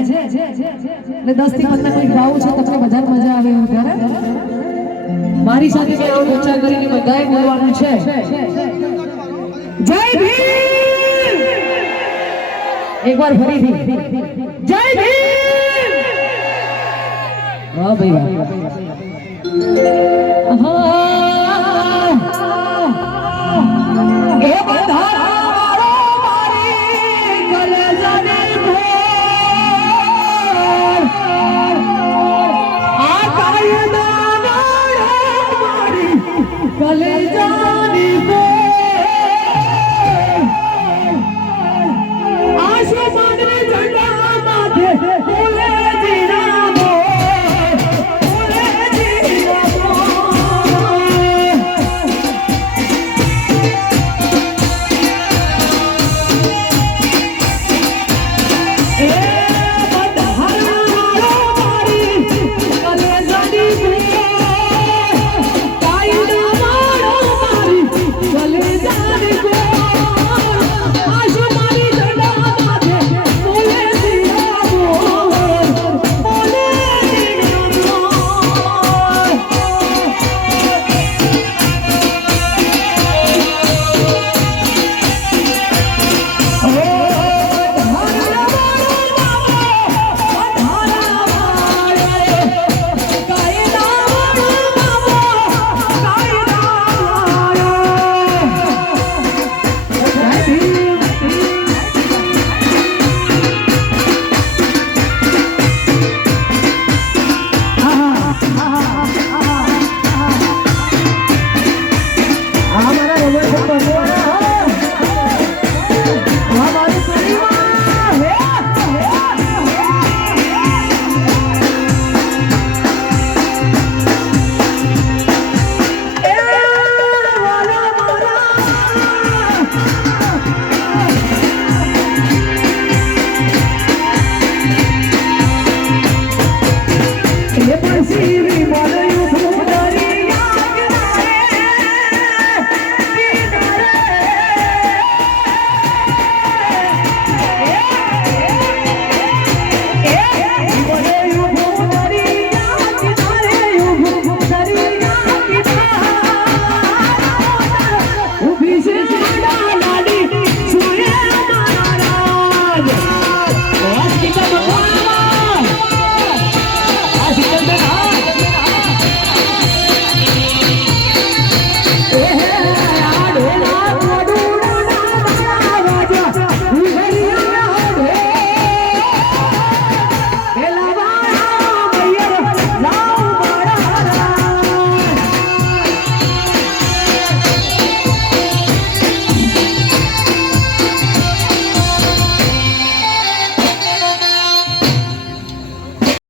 અને દસથી પંદર મિનિટ ભાવ છે તમને બધા મજા આવે એવું ત્યારે. મારી સાથે જે આવું ઉચ્ચાર કરીને બધાએ બોલવાનું છે. જય ભીમ! એકવાર ફરીથી. જય ભીમ! હા ભાઈ